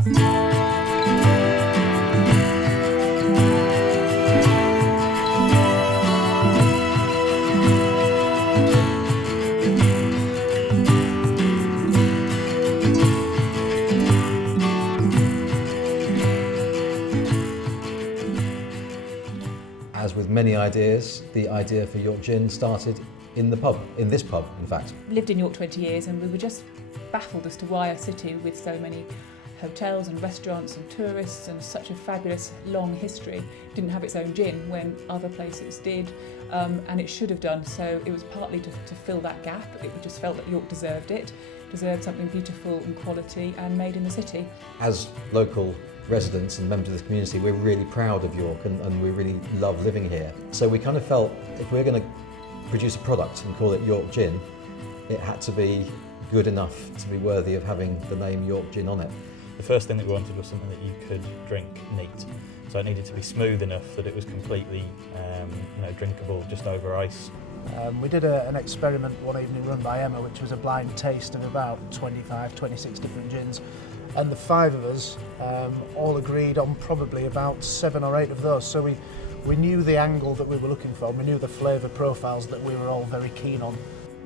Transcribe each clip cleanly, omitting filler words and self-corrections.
As with many ideas, the idea for York Gin started in this pub, in fact. Lived in York 20 years and we were just baffled as to why a city with so many hotels and restaurants and tourists and such a fabulous long history didn't have its own gin when other places did, and it should have done. So it was partly to fill that gap. We just felt that York deserved something beautiful and quality and made in the city. As local residents and members of the community, we're really proud of York and we really love living here. So we kind of felt if we're going to produce a product and call it York Gin, it had to be good enough to be worthy of having the name York Gin on it. The first thing that we wanted was something that you could drink neat. So it needed to be smooth enough that it was completely drinkable just over ice. We did an experiment one evening run by Emma, which was a blind taste of about 25, 26 different gins. And the five of us all agreed on probably about 7 or 8 of those. So we knew the angle that we were looking for, we knew the flavour profiles that we were all very keen on.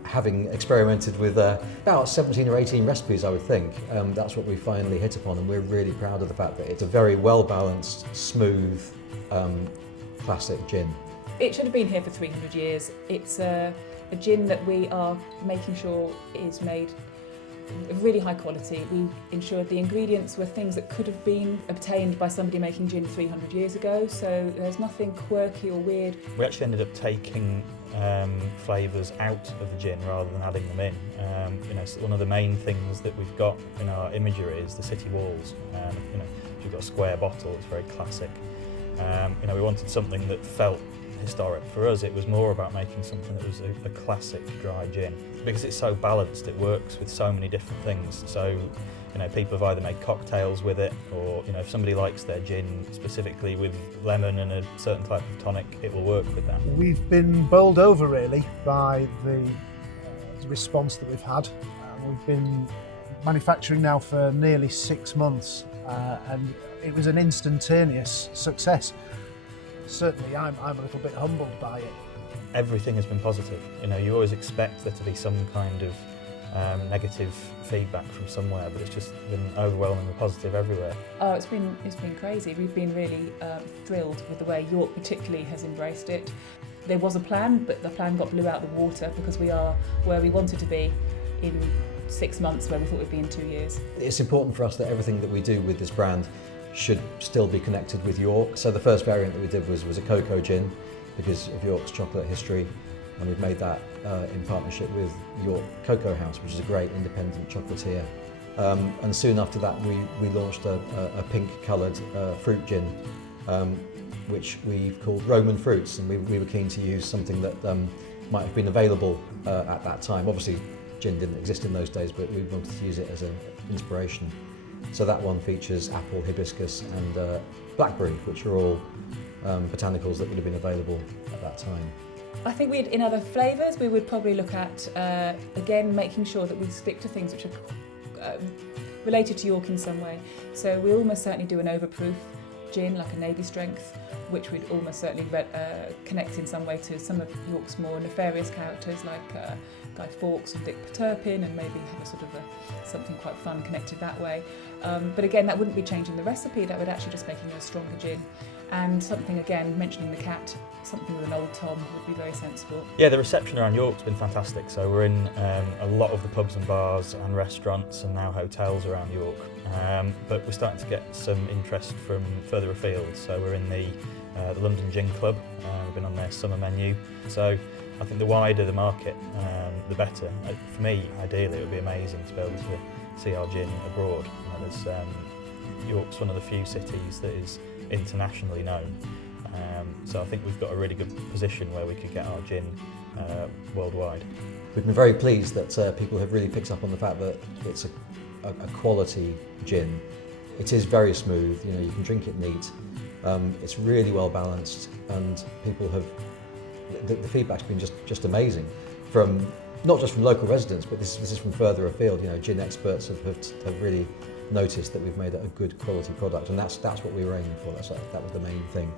Having experimented with about 17 or 18 recipes, I would think, that's what we finally hit upon, and we're really proud of the fact that it's a very well-balanced, smooth, classic gin. It should have been here for 300 years. It's a gin that we are making sure is made of really high quality. We ensured the ingredients were things that could have been obtained by somebody making gin 300 years ago, so there's nothing quirky or weird. We actually ended up taking flavours out of the gin rather than adding them in. So one of the main things that we've got in our imagery is the city walls. If you've got a square bottle, it's very classic. We wanted something that felt historic. For us, it was more about making something that was a classic dry gin. Because it's so balanced, it works with so many different things. So, people have either made cocktails with it, or if somebody likes their gin specifically with lemon and a certain type of tonic, it will work with that. We've been bowled over really by the response that we've had. We've been manufacturing now for nearly 6 months, and it was an instantaneous success. Certainly I'm a little bit humbled by it. Everything has been positive. You always expect there to be some kind of negative feedback from somewhere, but it's just been overwhelmingly positive everywhere. Oh, it's been crazy. We've been really thrilled with the way York particularly has embraced it. There was a plan, but the plan got blew out of the water because we are where we wanted to be in 6 months, where we thought we'd be in 2 years. It's important for us that everything that we do with this brand should still be connected with York. So the first variant that we did was a cocoa gin because of York's chocolate history, and we've made that in partnership with York Cocoa House, which is a great independent chocolatier. And soon after that we launched a pink coloured fruit gin, which we've called Roman Fruits, and we were keen to use something that might have been available at that time. Obviously gin didn't exist in those days, but we wanted to use it as an inspiration. So that one features apple, hibiscus and blackberry, which are all botanicals that would have been available at that time. I think in other flavours we would probably look at, again, making sure that we stick to things which are related to York in some way. So we almost certainly do an overproof gin, like a navy strength, which would almost certainly connect in some way to some of York's more nefarious characters like Guy Fawkes and Dick Turpin, and maybe have a sort of something quite fun connected that way. But again, that wouldn't be changing the recipe, that would actually just making a stronger gin. And something, again, mentioning the cat, something with an old Tom would be very sensible. Yeah, the reception around York's been fantastic. So we're in a lot of the pubs and bars and restaurants and now hotels around York. But we're starting to get some interest from further afield. So we're in the London Gin Club, we've been on their summer menu. So I think the wider the market, the better. For me, ideally, it would be amazing to be able to see our gin abroad. York's one of the few cities that is internationally known. So I think we've got a really good position where we could get our gin worldwide. We've been very pleased that people have really picked up on the fact that it's a quality gin. It is very smooth, you can drink it neat. It's really well balanced, and people have, the feedback's been just amazing, from not just from local residents, but this is from further afield. Gin experts have really noticed that we've made a good quality product, and that's what we were aiming for. That was the main thing.